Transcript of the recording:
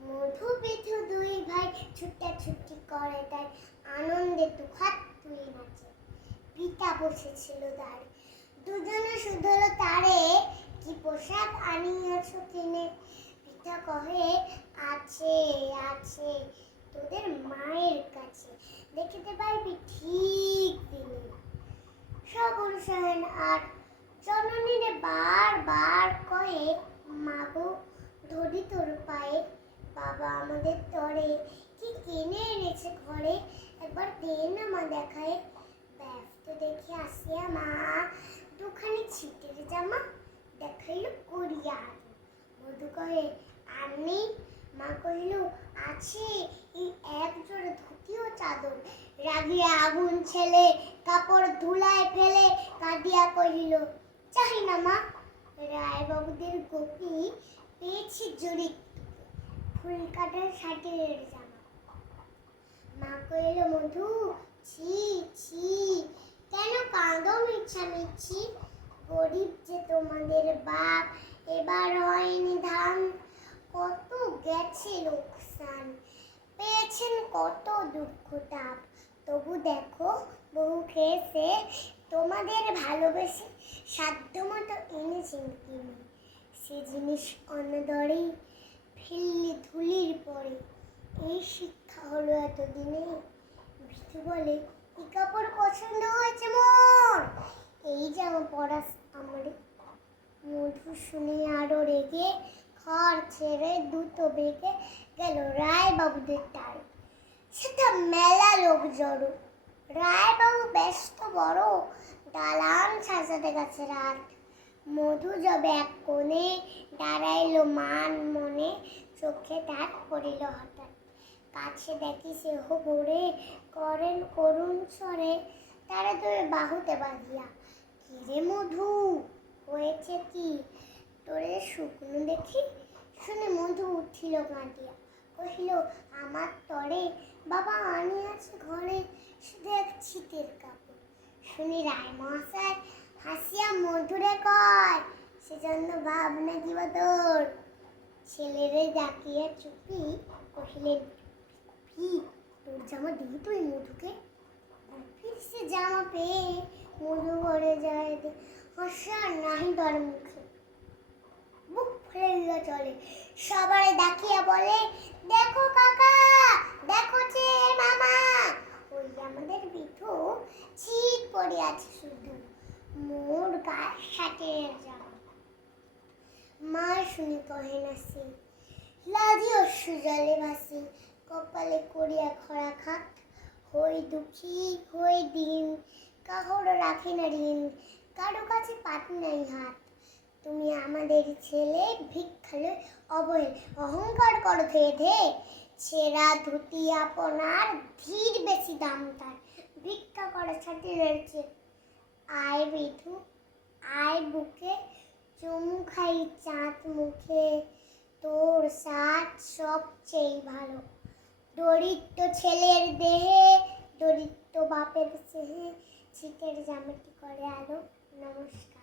মধু বিধু দুই ভাই ছুটাছুটি করে, তাই আনন্দে দুহাত তুলে নাচে। পিতা বসেছিল দাঁড়ে, দুজনে শুধল তারে, কি পোশাক আনিয়াছ কিনে। পিতা কহে, আছে আছে তোদের মায়ের কাছে, দেখিতে পারবি ঠিক দিনে। সবল সহেন আর জননীরে বার বার কহে, মাগো ধরি তোর পায়ে, বাবা আমাদের তরে কি কিনে এনেছে ঘরে, একবার দে না মা দেখায়। ব্যস্ত দেখে আসিয়া মা দুখানি ছিটের জামা দেখাইল করিয়া। মধু কহে, আর নেই? মা কহিল, আছে এই এক জোড়া ধুতি ও চাদর। রাগিয়া আগুন ছেলে কাপড় ধুলায় ফেলে কাঁদিয়া কহিল, চাহি না মা। রায়বাবুদের গোপী পেয়েছি জড়ি ফুল কাটার শাটির জামা। মা কহিল, মধু ছি ছি, কেন কাঁদো মিছামিছি? গরিব যে তোমাদের বাপ, এবার হয়নি ধান, কত গেছে লোকসান, পেয়েছেন কত দুঃখ তাপ। তবু দেখো বহু খেয়েছে, তোমাদের ভালোবেসে সাধ্য মতো এনেছেন কিনে। সে জিনিস অনাদরেই ফেললে ধুলির পরে, এই শিক্ষা হলো এতদিনে। ভিতু বলে, কি কাপড় পছন্দ হয়েছে মোর, এই জামা পরাস আমারে। মধু শুনে আরো রেগে ঘর ছেড়ে দ্রুত বেগে গেল রায়বাবুদের টারে। সেটা মেলা লোক জড়ো, রায়বাবু ব্যস্ত বড়, দালান সাজাতে গেছে রাত। মধু যাবে এক কোণে, দাঁড়াইল মান মনে, চোখে তার পড়িল হঠাৎ। কাছে দেখি সেহ ভরে করেন করুণ স্বরে, তারে তোরে বাহুতে বাঁধিয়া। কিরে মধু, হয়েছে কি তোরে শুকনো দেখি? শুনে মধু উঠিল কাঁদিয়া, কহিল, আমার তরে বাবা আনিয়াছে ঘরে শুধু এক ছিটের কাপড়। শুনি রায় মহাশয় হাসিয়া মধুরে কয়, সেজন্য ভাবনা দিব তোর। ছেলেরে ডাকিয়া চুপি কহিলেন, তোর জামা দিবি তুই মধুকে? ফির সে জামা পেয়ে মধু ঘরে যায়, হাসা নাহি তার মুখে, বুক ফুলে চলে। সবারে ডাকিয়া বলে, দেখো কাকা, দেখো যে মামা, ওই আমাদের বিধু ছিট পড়ে আছে শুধু, মোর গায়ে শাটের জামা। মা শুনি কহে না সে, লাজি অশ্রু জলে ভাসি, কপালে করিয়া খরা খাট। হই দুঃখী হই দিন, কাহরও রাখে না ঋণ, কারো কাছে পাতি নাই হাত। তুমি আমাদের ছেলে ভিক্ষালে অবহেল, অহংকার করো ধেয়ে ধেয়ে। ছেঁড়া ধুতি আপনার, ধীর বেশি দাম তার, ভিক্ষা করে ছাটিলের চেয়ে। আয় বিধু আয় বুকে, চুমু খাই চাঁদ মুখে, তোর সাজ সবচেয়ে ভালো। দরিদ্র ছেলের দেহে, দরিদ্র বাপের স্নেহে, ছিটের জামাটি করে আলো। নমস্কার।